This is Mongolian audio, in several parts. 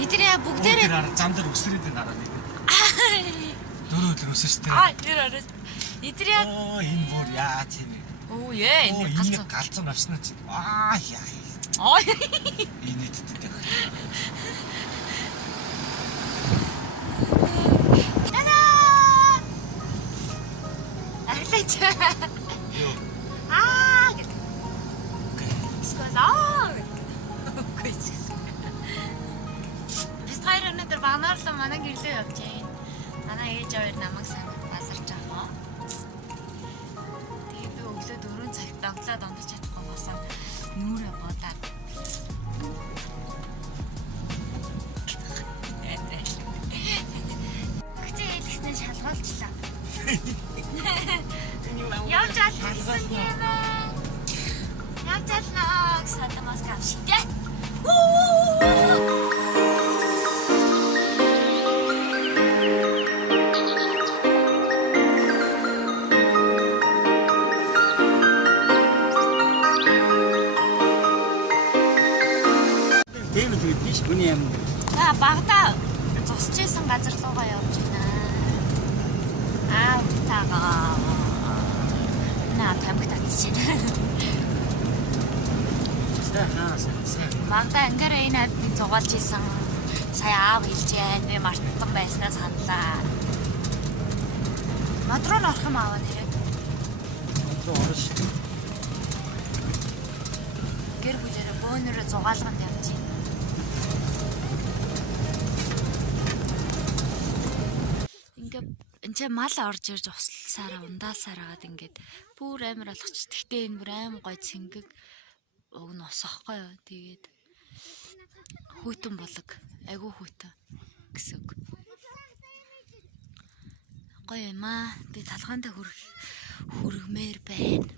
Эдрээ бүгдээрээ зам дээр өсрээд байна хараа нэг. Дөрөв өдөр өсөн шүү дээ. тэр орос. Эдрээ энэ бүр яа тийм ээ. Оо яа энэ галзуу авснаа чи. Яа. Энэ иддэг. Арлаач. Юу. Гэдэг. Окей. Сколаа. Окей. Бистгаар өнөдөр банаарлаа манай гэрлээ явж байна. Манай ээж хоёр намайг санаад баларч байгаа. Тэгээд би өглөө 4 цагт донглоод ондож чадахгүй болсон. Нүрээ бодаад. Гэвч хэлснээр шалгуулчлаа. Явж алсан тийм ээ. Явж алнаа гэсэн мас гавшигтэй. Тийм л биш хүний юм. Багада зусч исэн газар руугаа явж байна. Таага. Тамхи татчихжээ. Багада ангаараа энэ хавьд зугаалж исэн. Сая аав хэлжээ. Би мартсан байснаа саналаа. Мадруу н орох юм ааваа нэрээ. Мадруу орш. Гэр бүлэрээ бөөнөрөө зугаалганд явж байна. Энд мал орж ирж услсараа ундаасараагаад ингээд бүр амар болгоч. Тэгтээ энэ бүр аим гой цэнгэг уг нь усахгүй юу. Тэгээд хүйтэн болог. Айгу хүйтэн гэсэн үг. Гоё юм аа. Би талхаандаа хүргмээр байна.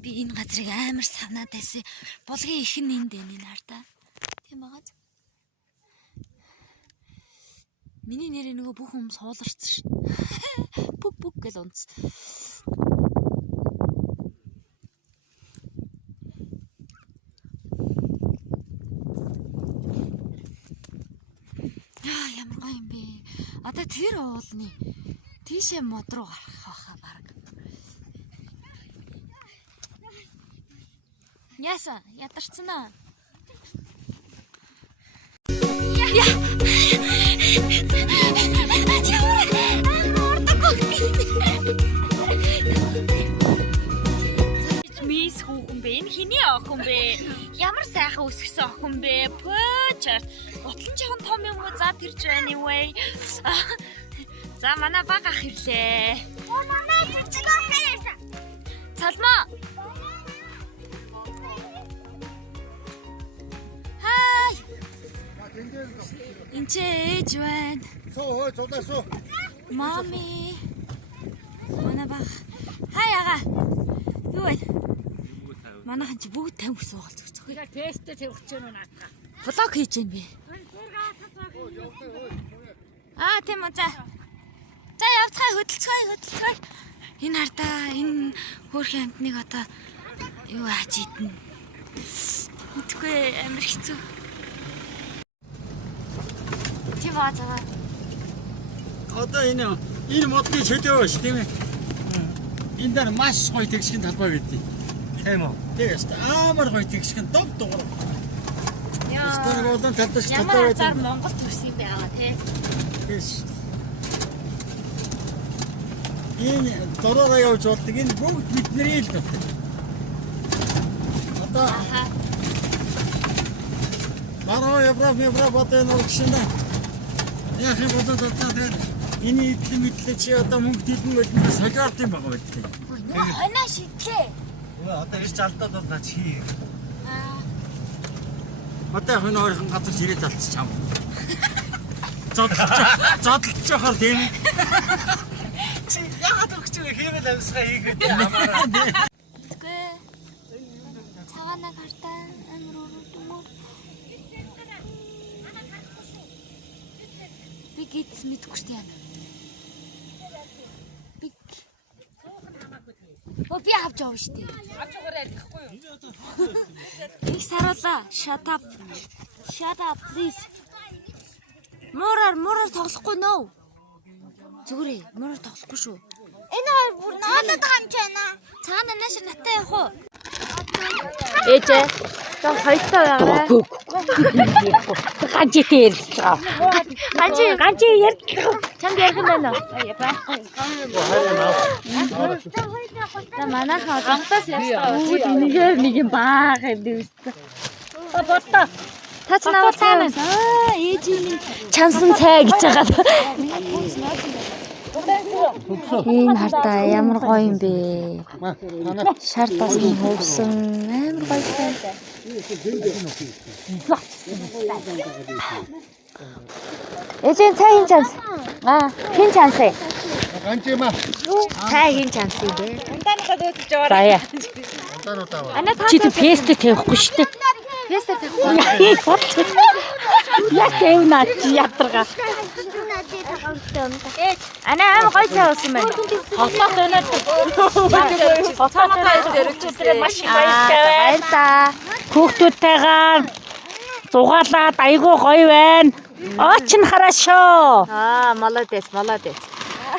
Би энэ газрыг амар савнаад байсан. Булгийн ихэн энд энэ хартаа. Тийм байгааз. Миний нэрээ нөгөө бүх юм сууларсан шин. Бүк гэж унц. Ямар гоё юм бэ. Одоо тэр уулны тийшээ мод руу гарах байхаа баг. Яса, ядарсан аа. Мис хүүхэн бэ? Энэ хиний охин бэ? Ямар сайхан өсгсөн охин бэ? Пөөчөрт. Ботлон жоохон том юм уу? За тэр ч anyway. За манай баг ах ирлээ. Манай жижиг ах ирсэн. Цалмаа. Хай. Энд ээж байна. Суу зудаасуу. Мами. Манай баг. Хай ага. Юу вэ? Манайхан чи бүгд 50 гэсэн байгаа зөв. Яг тесттэй тэр өгч юм наадах. Влог хийж байна би. Тийм үү за. За явцгаая хөдөлцгөө. Энэ хардаа энэ хөөрхөн амтныг одоо юу ааж идэнэ. Мэдгүй амар хэцүү. Тийм аа за. Одоо энэ модны чөлөө ш тийм ээ. Энэ дээр маш гоё тэгшин талбай гэдэг. Тийм үү? Тэгээс амар гоё тэгшин дов дугаар. Яа. Стойгоодон талбайч талбай гэдэг. Ямар Монгол төрсөн юм байгаа тий. Тэгээс. Энэ дороо явж болдог энэ бүгд бидний л гэдэг. Одоо Мароо Европ одоо нэг шинэ. Яг юм бодоод тэгээд энэ мэдлээ чи одоо мөнгө төлнө гэдэг нь солиорт юм байгаа байдаг. Нөө хоноо шидлээ. Одоо ирж алдаад бол наа чи. Одоо хоноо ойрхон газар ирээд талцчих чам. Зодолж яхаар тийм. Чи яагаад өгч вэ? Хийвэл амьсгаа хийгээд ямаараа. Үгүй. Цагаана карта амар өрөвдмөр. Би гидс мэдгүй шүү дээ. Би авч явна шүү дээ. Авч угаарай гэхгүй юу? Би саруулаа. Shut up. Shut up please. Муураар тоглохгүй нөө. Зүгээрээ муураар тоглохгүй шүү. Энэ хоёр бүр надад байгаа юм ч байна. Цаана нааш наттай явах уу? Ээжээ. Том хоёртой байгаарай. Ганжитэй ярьцгаа. Ганжи ярьцгаа. Чамд ярих юм байна уу? Та манайхаа гантаас ярьцгаа. Үнэхээр нэг юм баах юм дивсэн. Бото. Та ч наваа цаана. Ээжийн чансан цай гэж байгаа. Энэ хартаа ямар гоё юм бэ? Шар тасны хөвсөн амар гоё цай. Ээжийн цай хин чанс. Хин чанс ээ. Ганжима. Цай хин чанс юм бэ? Унтааныхаа дөөдөж яваа. За яа. Антануудаа. Чи тэг пест тавихгүй шүү дээ. Пест тавихгүй. Яг тэвнэ чи ядарга. Ана аим гоё цай уусан байна. Хотоод өнөөд. Хотоод дөрөвчтэй маш их баярлалаа. Хүүхдүүдтэйгээ зугаалаад айгүй гоё байна. Очень хорошо. Молодец, молодец.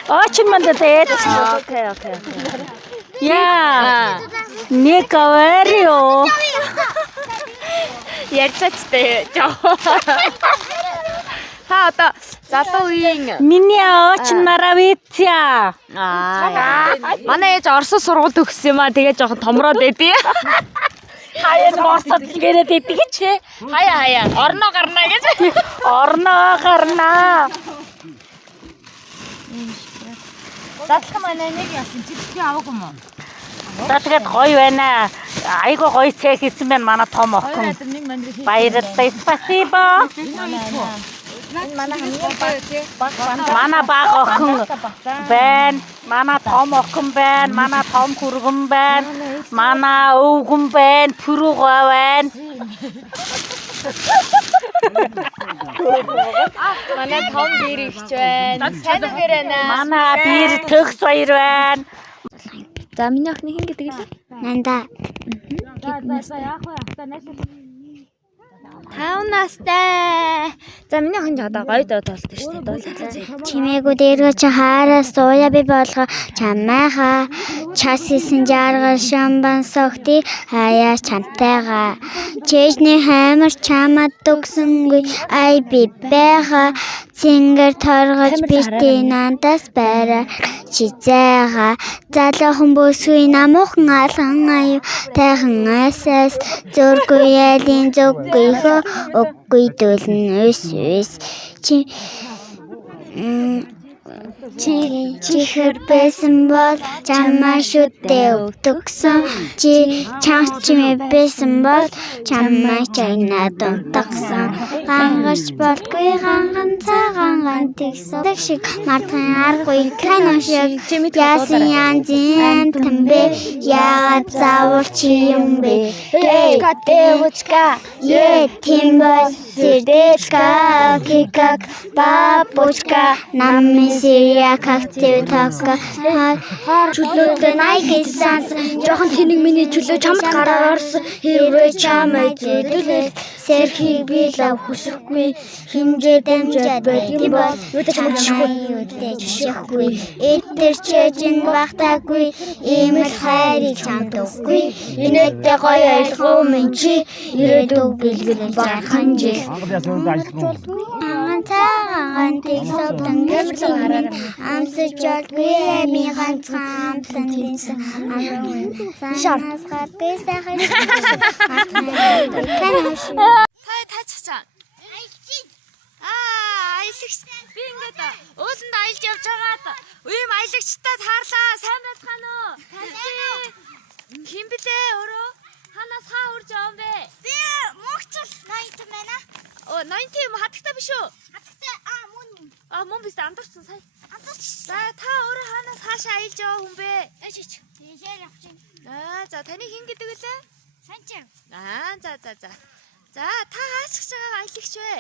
Очень молодец. Окей. Я не говорю. Ярьцаач жоо. Та одоо залуу үеийн Меня очень нравится. манай ээж Оросд сургууль төгссөн юм аа. Тэгээ жоохон томроод байдیں۔ Хаяа морсод гэрээд идэг чи. Хаяа. Орноо гарна гэж. Орноо гарнаа. Задлах манай нэг яасан. Жижиг авах юм уу? За тэгээд гоё байна. Айгуу гоё цай хийсэн байна манай том охин. Баярлалаа. Спасибо. Манай баг охин байна. Манай том охин байна. Манай том хүргэн байна. Манай өвгөн байна. Пүрүүгөө байна. Манай том бэр ихч байна. Сайн уу гэрэнэ? Манай бир төгс баяр байна. За миний охины хин гэдэг лээ. Нанда. 5 настай. За миний охин одоо гоё дуулдаг шүү дээ. Чимээгүүд эргэж хаараас сууя би болгоо чамайха час хийсэн жаргал шамбан согти хаяа чантайга чэжний хаймар чамад дугсангүй ай би бэха цингэр торгож битий нандас байра чизэга залуу хүмүүсгүй намуухан алхан аюу тайхан асас зөргүй ялин зүггүй хөө үгүй дүүлэн өс чихэр байсан бол чамаа шүтээ өгдөгсөн чи чанга чимээ байсан бол чамаа чайна дунтагсан гангарч болгүй ганган цагаан тэгсэн шиг мартхан аргүй кино шиг яасан янзын тэмбэ яагаад заавал чи юм бэ девочка тимбос сердечко кикак бабочка намми сирия коктейл така чулуутай найгсан жохон тэнэг миний чулуу чамд гараар орсон хэрвээ чамайг зэдүүлэл сэрхийг би лав хүсэхгүй хэмжээ дамжаад байдгийн бол чамайг эдгээр чэжин багтаагүй ийм л хайрыг чамд өггүй инээдтэй гоё ойлгоо минь чи ирээдүг бэлгэл бархан жил ганцхан тэгсэвтэн гэлцэн амсаж болгүй ми ганцхан амтлан тэнсэн санаас гаргүй сайхан Тачцсан. Аялагч. Би ингээд ууланд аялж явж байгаад үеэм аялагчтай таарлаа. Сайн байцгаана уу? Хин блэ өөрөө? Ханаас хаа үрж байгаа юм бэ? би мөгчл 90 байна. 90 юм хатагтай биш үү? Хатагтай мөн Мөн биз амдарсан сая. амтарч За та өөрөө ханаас хаашаа аялж байгаа хүн бэ? эчч тийшээ явж байна. За таны хин гэдэг үлээ? Санчаа. За. За та хаашгиж байгаа аялагч вэ?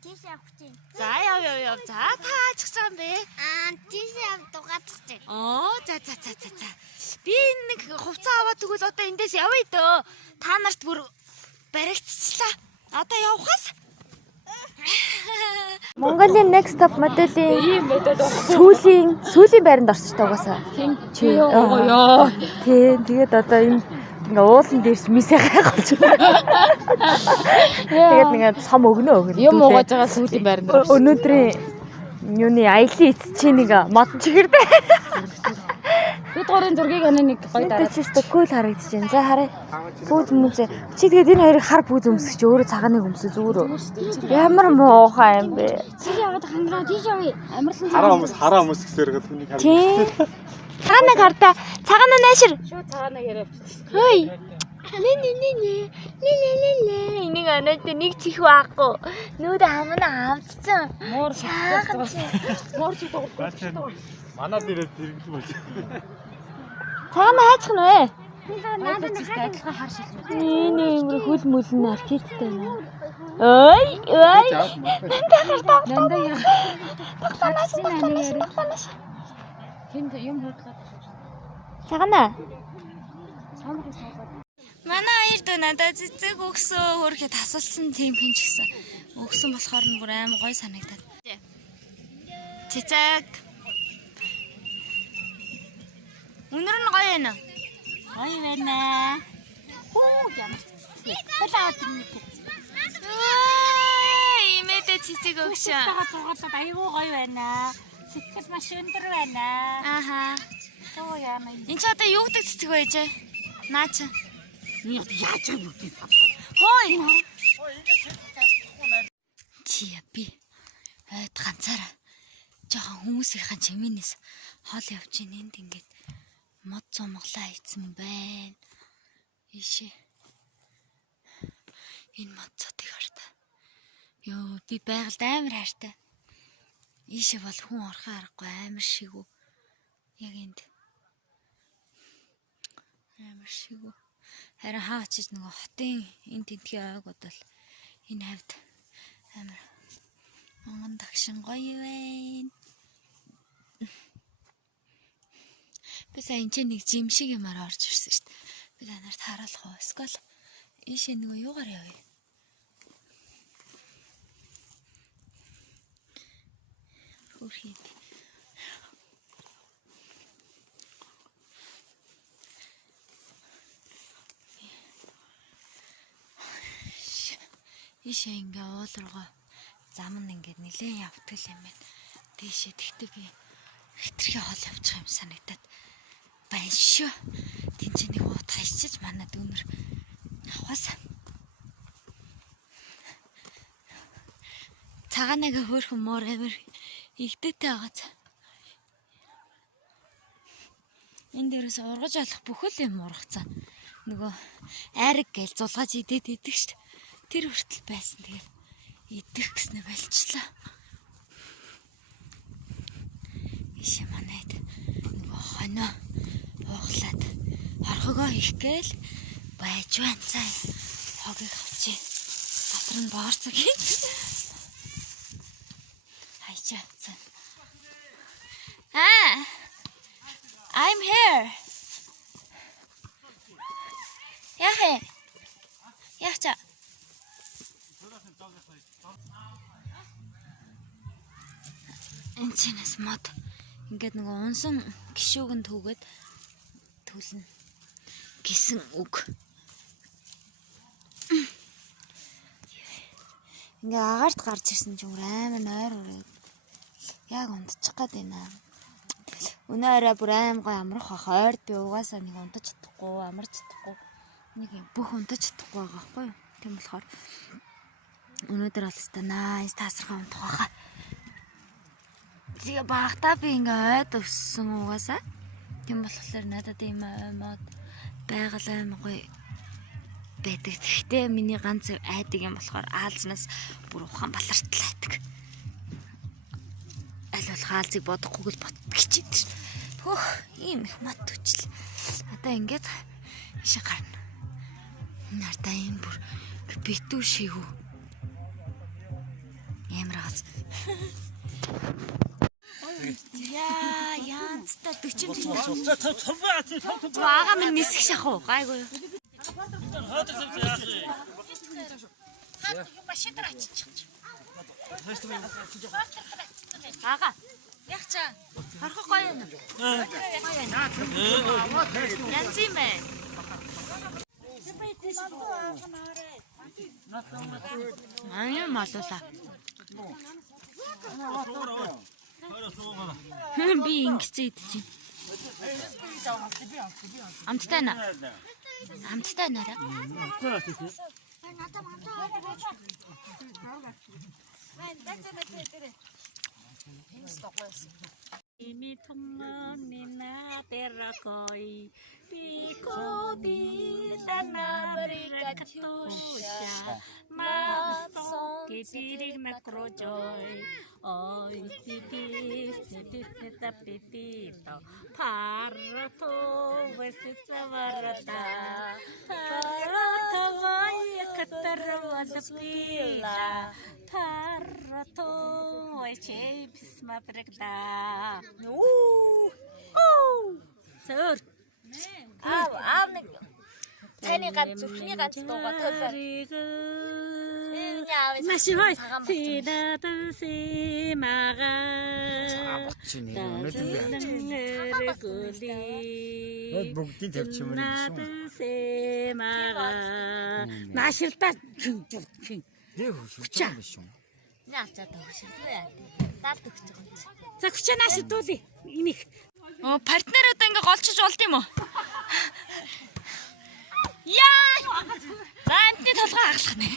Тийш явах чинь. За яв. За та аачих юм бэ? Тийш яв дугаадах чинь. За. Би нэг хувцас аваад тэгвэл одоо эндээс явъя дөө. Та нарт бүр баригдчихлаа. Одоо явахаас. Монголын next stop моделийн сүүлийн байранд орсон ч угаасаа. Чи ёо. Тэгээд одоо энэ ингээ уулан дээрс мисээ гайхалж байна. Тэгээд ингээ сом өгнө. Юм уугааж байгаа сүүлийн байранд орсон. Өнөөдрийн юуны аялын эц чи нэг мод чихэрдэ. Бид гурийн зургийг нэг гоё дараад. Чи стокол харагдаж байна. За харъя. Пүүз мүзэ. Чи тэгээд энэ хоёрыг хар пүүз өмсөх чи өөрөө цагааныг өмсөө зүгээр. Ямар муухай юм бэ? Чи яваад хандраа тийш явъя. Амарлан Хараа хүмүүс гэсээр түүнийг хараа. Тийм. Цагааныг хартаа. Цагаанаа наашир. шүү цагаанаа яриа. Хөөй. Нэ. Энийг анаад нэг чих байхгүй. Нүүдэ хамнаа авцсан. Муур шиг дуурах. Манад ирээд зэрэгдсэн байж. Цагаанаа хайчих нь вэ? Надад ч адилхан хар шилж байна. Нэ хөл мөлн архитекттэй нэ. Ой. Нандаа яа. Хатсан ани яриа. Тэнд юм хөдлөд. Цагаанаа. Манай хоёр дөө надад цэцэг өгсөө хөрөхэд тасалсан тийм хүн ч гэсэн. Өгсөн болохоор нь бүр аим гоё санагдаад. Цэцэг. Өнөр нь гоё байна. Гоё байна. Ямар цэцэг. Хөлөө өдрний цэцэг. Имэдэ цэцэг өгшөө. Зугаалаад аюу гоё байна. Сэтгэл маш өндөр байна. Ааха. Тоо яана. Энд чи одоо юу гэдэг цэцэг байж? Наач. Яаж юм бэ? Хой. Чи би ойд ганцаараа жоохон хүмүүсийнхэн чимээнээс хол явж ийн энд ингээд мод цомглаа ийцэн байна. Ишээ. Энэ мод цотыг харта. Йоо би байгальд амар хайртай. Ийшээ бол хүн орохоо аргагүй амар шигүү. Яг энд. Амар шигүү. Харин хаа очиж нөгөө хотын энэ тентгийн ойгод бол энэ хавьд амар монгон тагшин гоё байна. Би сая энэ нэг жим шиг юмар орж ирсэн шүү дээ. Би танарт харуулах уу? Эсвэл ийшээ нөгөө юугаар явъя? Хөрхийд. Ийшээ ингээ уул руугаа зам нь ингээ нэлээд явтал юм байна. Тийшээ тэгтээ би хитрхи хол явчих юм санагдаад байна шүү. Тинч нэг уут хайчиж манай дүүнэр авахаас. Цагааныг хөөрхөн муур амир игдэтэй байгаа. Энд дээрээс ургаж олох бүхэл юм ургацсан. Нөгөө айраг гээл зулгаж идээд идэг шүү. Тэр хүртэл байсан. Тэгээд идэх гэснээр болчихлоо. Ишээ манайд нөгөө хоноо ууглаад хорхогоо их гээл байж байна цаа. Хогийг авчи. Дотор нь боорцог хийх. Хайчаацсан. I'm here. Яхэ. Яхча. Энэчнээс мод ингээд нөгөө унсан гişүүгэн түүгээд төлнө гэсэн үг. Ингээ агаарт гарч ирсэн ч өөр амар нойр ураад яг унтчих гээд байна. Өнөөрөө бүр аим гой амрах ах ойрд би угаасаа нэг унтаж чадахгүй, амарч чадахгүй. Нэг юм бүх унтаж чадахгүй байгаа байхгүй юу? Тийм болохоор өнөөдөр алстаа найс тасархан унтах байхаа. Тэгээ багтаа би ингээ ойд өссөн угаасаа. Тийм болохоор надад ийм мод байгаль аим гой байдаг. Гэхдээ миний ганц айдаг юм болохоор аалзнаас бүр ухаан балартал айдаг. Аль болох аалзыг бодохгүйг л ботдог хичээдэг. Хөх, ийм их мод төчл. Одоо ингээд ишээ гарна. Нартаа энэ бүр битүү шигүү. Яа, янцтай 40 тонн. 참. Агаа минь нисэх шахуу. Гайгүй юу. Агаа. Яг чаа. Харах гоё юм. Янз юм бэ. 아니 맞았다. Би ингэсэн идэж байна. Амттай наа. Амттай наараа. Ими томны на терракой пикоди дана брикатуша масон китирик на крожой ой типиста пипито парато весцаварата парато вай катарвада пила парато ой чипс матрекда цөр Аа нэг таны ганц зүрхний ганц дуугаа төлөө. Маш хой сидадан симага бүгдийг тавьчих юм байна. симага нашилтаа Нэг хүчтэй биш юм. Яачаа төгшөглөө яа. Даалт өгч байгаа юм чи. за хүчээ нашилтуулъя энийг партнероо ингээ голчиж болд юм уу яа за амтны толгой хаглах нэ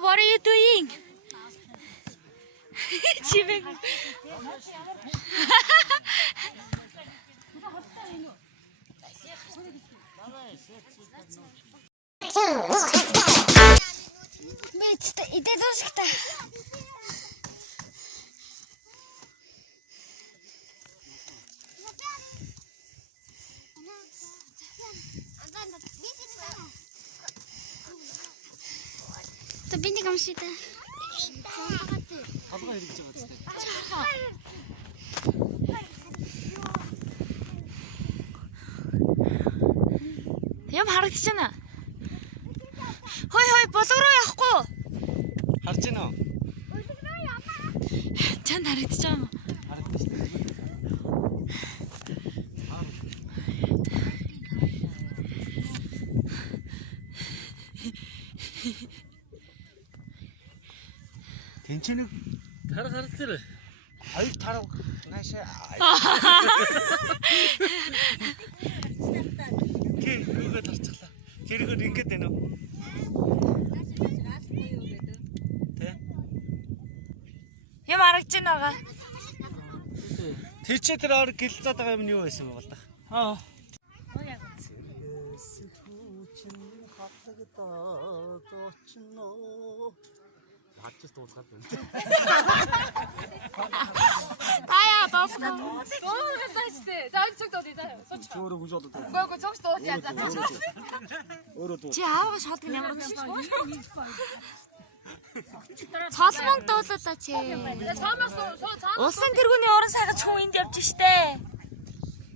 what are you doing? Чимэг. Мэт идэдошгта. Та биний камшита. Хадгаа хэрэгж байгаа зү. Юм харагдчихна. Хой болов руу явахгүй. Харж байна уу? Чанд харагдчих юм уу? Харагдаж байна. Тэнцэнэг харагдтэр. Аяг тарав наашаа. Ки юугаа тарчихлаа. Тэргээр ингэж байна уу? Тэ? Юм харагдж байгаа. Тэр чи тэр ор гэлцээд байгаа юм юу байсан бэ болдох? Аа. Хатчих дуусгаад байна. Таяа дуусах. Дуугаа штэ. За цог дуу даа. Сууч. Өөрөө хүж болоод байна. Гөө цогч дуу яа за. Өөрөө дуу. Чи аавга шалдаг ямар ч цолмонг дуулуулаа чи. Цаамаас суу цаам. Улсын тэргүүний орон сайгаж хүн энд явж штэ.